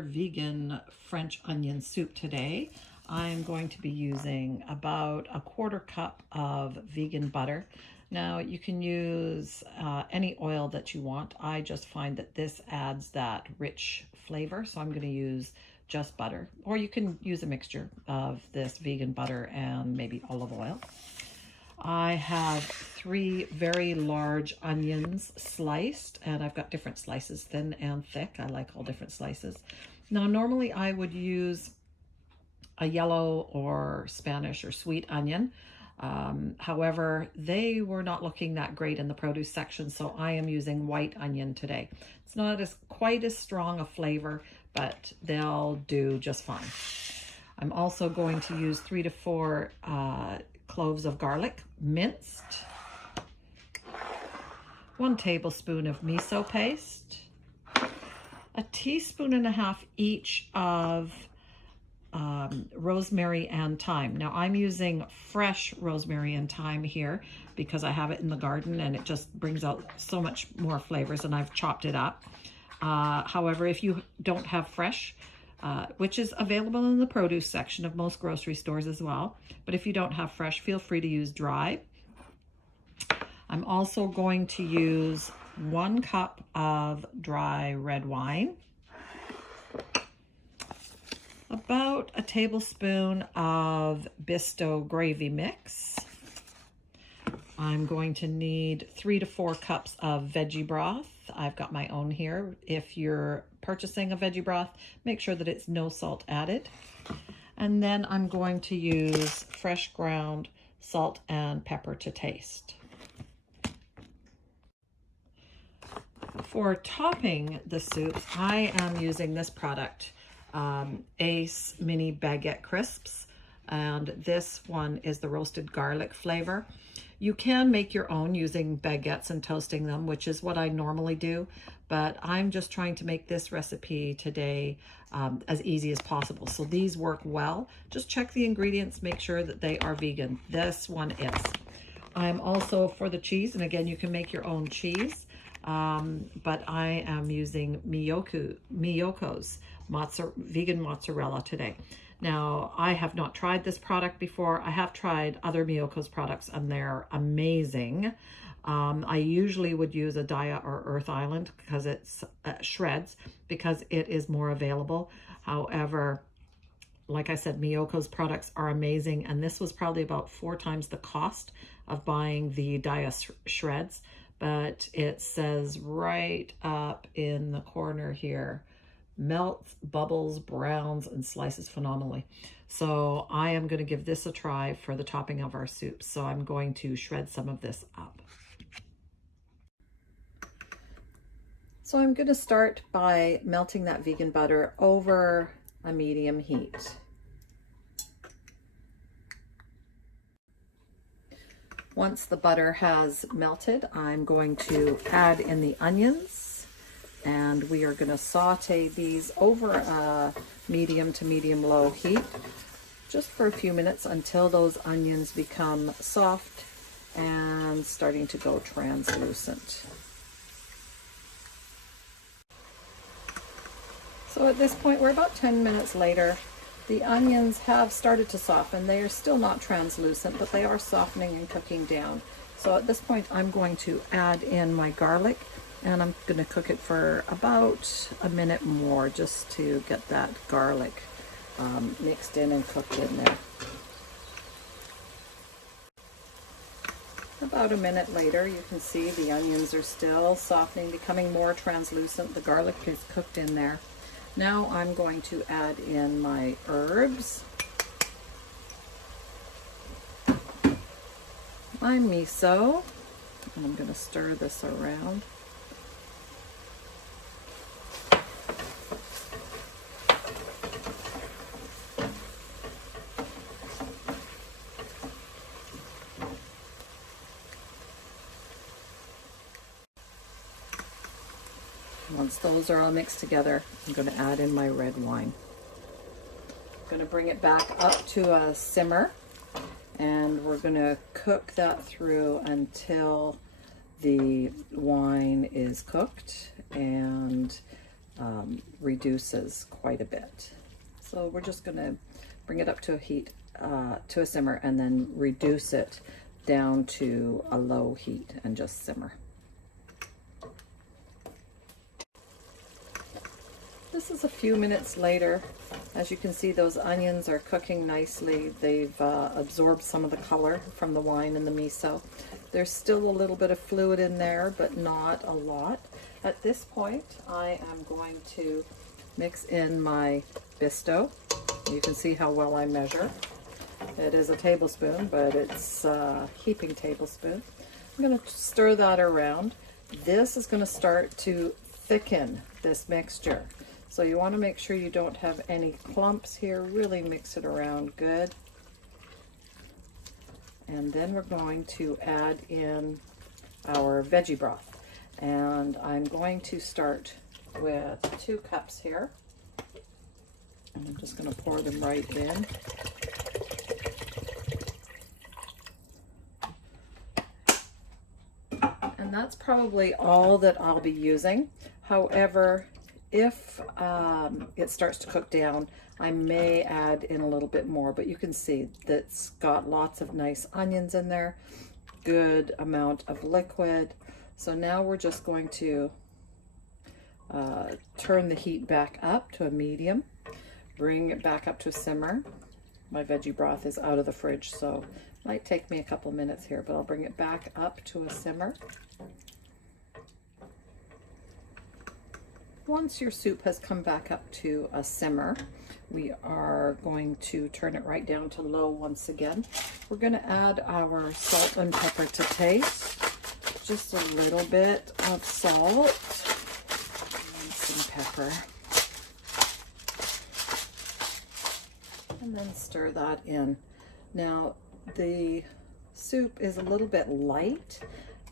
our vegan French onion soup today. I'm going to be using about a 1/4 cup of vegan butter. Now you can use any oil that you want. I just find that this adds that rich flavor, so I'm going to use just butter. Or you can use a mixture of this vegan butter and maybe olive oil. I have 3 very large onions sliced, and I've got different slices, thin and thick. I like all different slices. Now, normally I would use a yellow or Spanish or sweet onion. However, they were not looking that great in the produce section, so I am using white onion today. It's not quite as strong a flavor, but they'll do just fine. I'm also going to use 3 to 4 cloves of garlic, minced, 1 tablespoon of miso paste, 1.5 teaspoons each of rosemary and thyme. Now I'm using fresh rosemary and thyme here because I have it in the garden and it just brings out so much more flavors, and I've chopped it up. However, if you don't have fresh, which is available in the produce section of most grocery stores as well, but if you don't have fresh, feel free to use dry. I'm also going to use 1 cup of dry red wine, about a tablespoon of Bisto gravy mix. I'm going to need 3 to 4 cups of veggie broth. I've got my own here. If you're purchasing a veggie broth, make sure that it's no salt added. And then I'm going to use fresh ground salt and pepper to taste. For topping the soup, I am using this product, Ace Mini Baguette Crisps, and this one is the roasted garlic flavor. You can make your own using baguettes and toasting them, which is what I normally do, but I'm just trying to make this recipe today as easy as possible. So these work well. Just check the ingredients, make sure that they are vegan. This one is. I'm also for the cheese, and again, you can make your own cheese, but I am using Miyoko's vegan mozzarella today. Now, I have not tried this product before. I have tried other Miyoko's products and they're amazing. I usually would use a Daya or Earth Island because it's shreds, because it is more available. However, like I said, Miyoko's products are amazing, and this was probably about 4 times the cost of buying the Daya shreds, but it says right up in the corner here, melts, bubbles, browns, and slices phenomenally. So I am going to give this a try for the topping of our soup. So I'm going to shred some of this up. So I'm going to start by melting that vegan butter over a medium heat. Once the butter has melted, I'm going to add in the onions. And we are going to saute these over a medium to medium-low heat just for a few minutes until those onions become soft and starting to go translucent. So at this point, we're about 10 minutes later. The onions have started to soften. They are still not translucent, but they are softening and cooking down. So at this point, I'm going to add in my garlic, and I'm going to cook it for about a minute more just to get that garlic mixed in and cooked in there. About a minute later, you can see the onions are still softening, becoming more translucent. The garlic is cooked in there. Now I'm going to add in my herbs, my miso, and I'm going to stir this around. Once those are all mixed together, I'm going to add in my red wine. I'm going to bring it back up to a simmer, and we're going to cook that through until the wine is cooked and reduces quite a bit. So we're just going to bring it up to a heat, to a simmer, and then reduce it down to a low heat and just simmer. This is a few minutes later. As you can see, those onions are cooking nicely. They've absorbed some of the color from the wine and the miso. There's still a little bit of fluid in there, but not a lot. At this point, I am going to mix in my Bisto. You can see how well I measure. It is a tablespoon, but it's a heaping tablespoon. I'm going to stir that around. This is going to start to thicken this mixture. So you want to make sure you don't have any clumps here. Really mix it around good. And then we're going to add in our veggie broth. And I'm going to start with 2 cups here. And I'm just going to pour them right in. And that's probably all that I'll be using. However, if it starts to cook down, I may add in a little bit more, but you can see that's got lots of nice onions in there, good amount of liquid. So now we're just going to turn the heat back up to a medium, bring it back up to a simmer. My veggie broth is out of the fridge, so it might take me a couple minutes here, but I'll bring it back up to a simmer. Once your soup has come back up to a simmer, we are going to turn it right down to low once again. We're going to add our salt and pepper to taste. Just a little bit of salt and some pepper. And then stir that in. Now, the soup is a little bit light.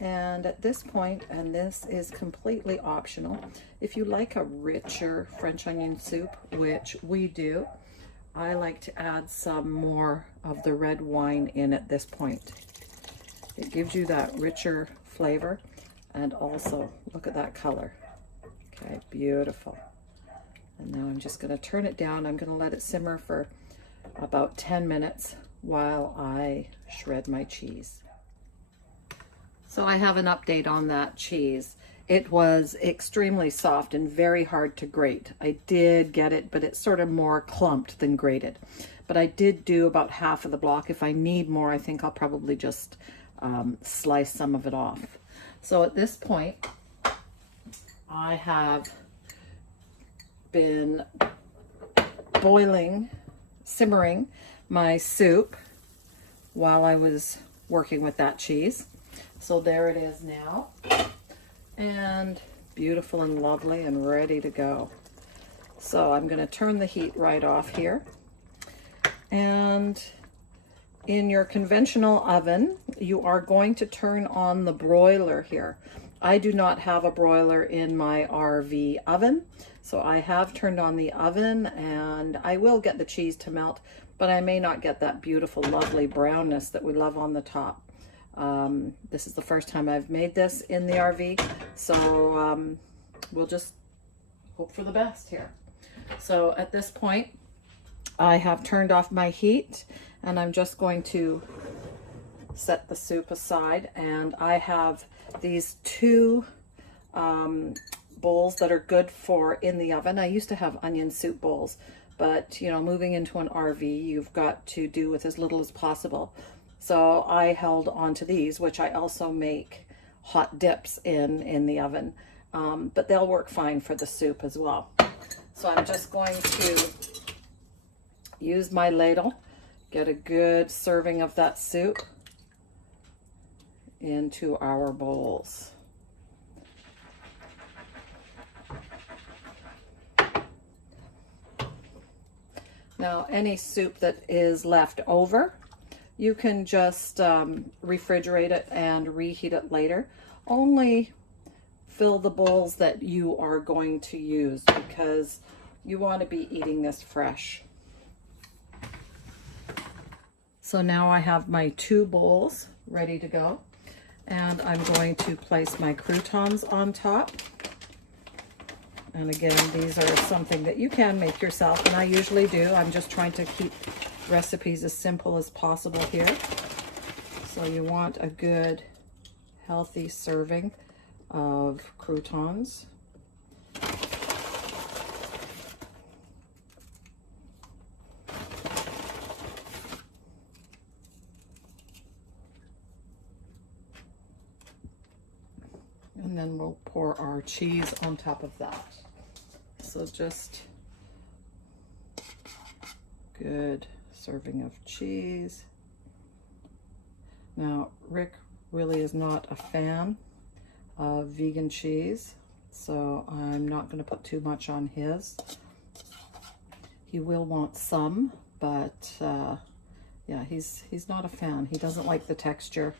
And at this point, and this is completely optional, if you like a richer French onion soup, which we do, I like to add some more of the red wine in at this point. It gives you that richer flavor, and also look at that color. Okay, beautiful. And now I'm just going to turn it down. I'm going to let it simmer for about 10 minutes while I shred my cheese. So I have an update on that cheese. It was extremely soft and very hard to grate. I did get it, but it's sort of more clumped than grated. But I did do about half of the block. If I need more, I think I'll probably just slice some of it off. So at this point, I have been simmering my soup while I was working with that cheese. So there it is now, and beautiful and lovely and ready to go. So I'm going to turn the heat right off here. And in your conventional oven, you are going to turn on the broiler here. I do not have a broiler in my RV oven, so I have turned on the oven, and I will get the cheese to melt, but I may not get that beautiful, lovely brownness that we love on the top. This is the first time I've made this in the RV, so we'll just hope for the best here. So at this point, I have turned off my heat, and I'm just going to set the soup aside. And I have these 2 bowls that are good for in the oven. I used to have onion soup bowls, but you know, moving into an RV, you've got to do with as little as possible. So I held on to these, which I also make hot dips in the oven, but they'll work fine for the soup as well. So I'm just going to use my ladle, get a good serving of that soup into our bowls. Now, any soup that is left over, you can just refrigerate it and reheat it later. Only fill the bowls that you are going to use, because you want to be eating this fresh. So now I have my 2 bowls ready to go, and I'm going to place my croutons on top. And again, these are something that you can make yourself, and I usually do. I'm just trying to keep recipes as simple as possible here. So you want a good, healthy serving of croutons. And then we'll pour our cheese on top of that. So just good serving of cheese. Now, Rick really is not a fan of vegan cheese, so I'm not going to put too much on his. He will want some, but yeah, he's not a fan. He doesn't like the texture.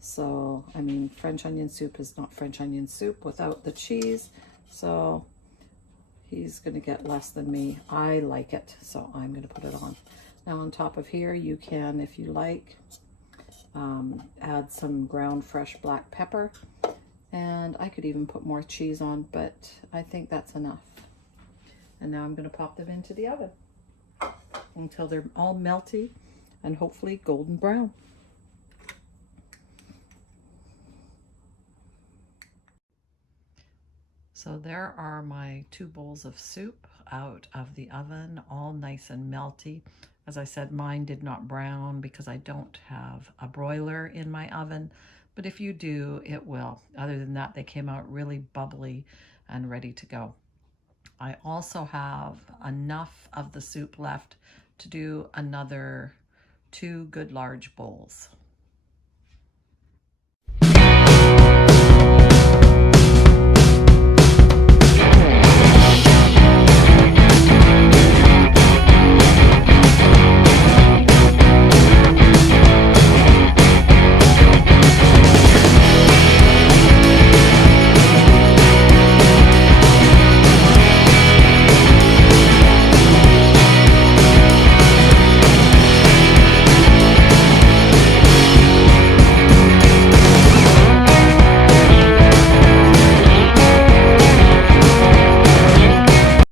So, I mean, French onion soup is not French onion soup without the cheese. So he's going to get less than me. I like it, so I'm going to put it on. Now on top of here, you can, if you like, add some ground fresh black pepper. And I could even put more cheese on, but I think that's enough. And now I'm going to pop them into the oven until they're all melty and hopefully golden brown. So there are my 2 bowls of soup out of the oven, all nice and melty. As I said, mine did not brown because I don't have a broiler in my oven, but if you do, it will. Other than that, they came out really bubbly and ready to go. I also have enough of the soup left to do another 2 good large bowls.